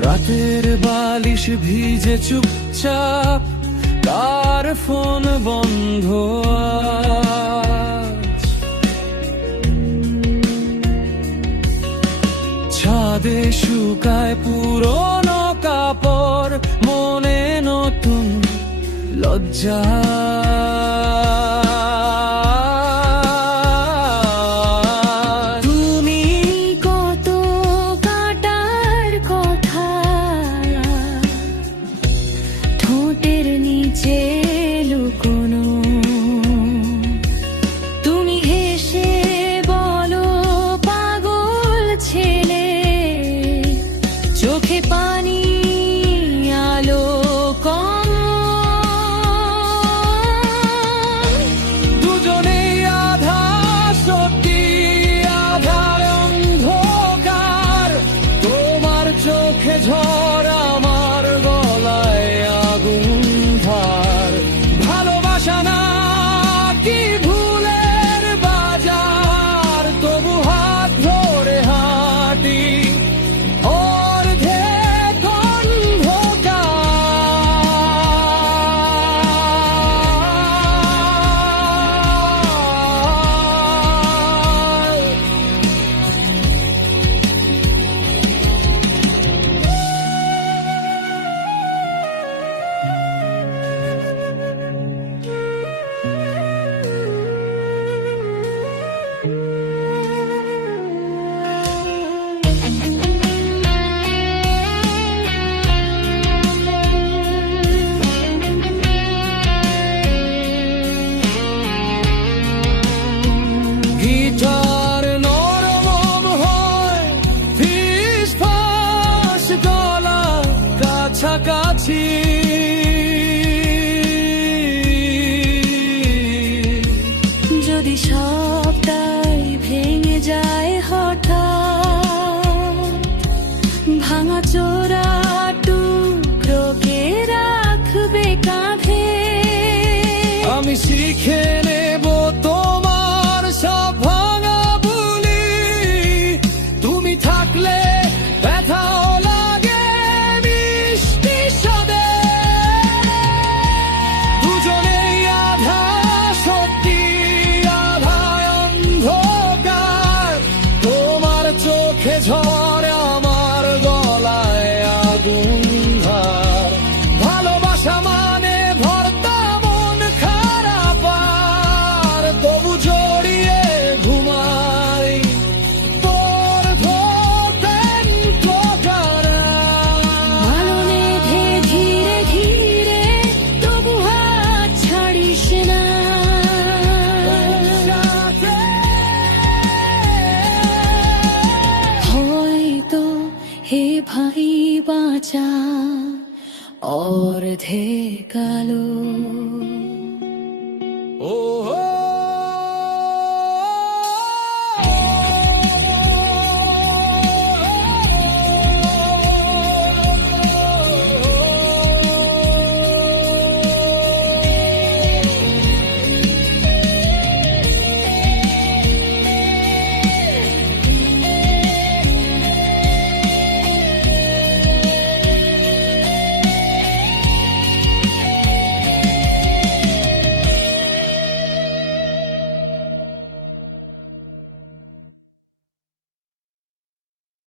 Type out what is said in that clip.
রাতের বালিশ ভিজে চুপচাপ, কার ফোন বন্ধ আজ। ছাদে শুকায় পুরনো কাপড়, মনে নতুন লজ্জা। ঠোঁটের নিচে লুকোনো, তুমি হেসে বলো পাগল ছেলে, চোখে পানি আলো কম। দুজনেই আধা সত্যি আধা অন্ধকার, তোমার চোখে ঝড় আমার গলায় আগুন ধার। ভালোবাসা না কি ভুলের বাজার, তবু হাত ধরে হাঁটি অর্ধেক অন্ধকার। গিটার নরম হয়, ফিসফাস গলা কাছাকাছি। যদি সবটাই ভেঙে যায় হঠাৎ, ভাঙা চোরা টুকরোকে রাখবে কাঁধে। আমি শিখে নেব তোমার সব ভাঙা বুলি, তুমি থাকলে ব্যথাও লাগে মিষ্টি স্বাদে। দুজনেই আধা সত্যি আধা অন্ধকার, তোমার চোখে ঝড় আমার গলায় আগুন ধার। ভালোবাসা মানে ভর্তা মন খারাপ, আর তবু জড়িয়ে ঘুমাই তোর ভোটেন প্রকারা। ভালো মেঘে ধীরে ধীরে, তবু হাত ছাড়িস না। হয়তো হে ভাই বাঁচা অর্ধেক আলো।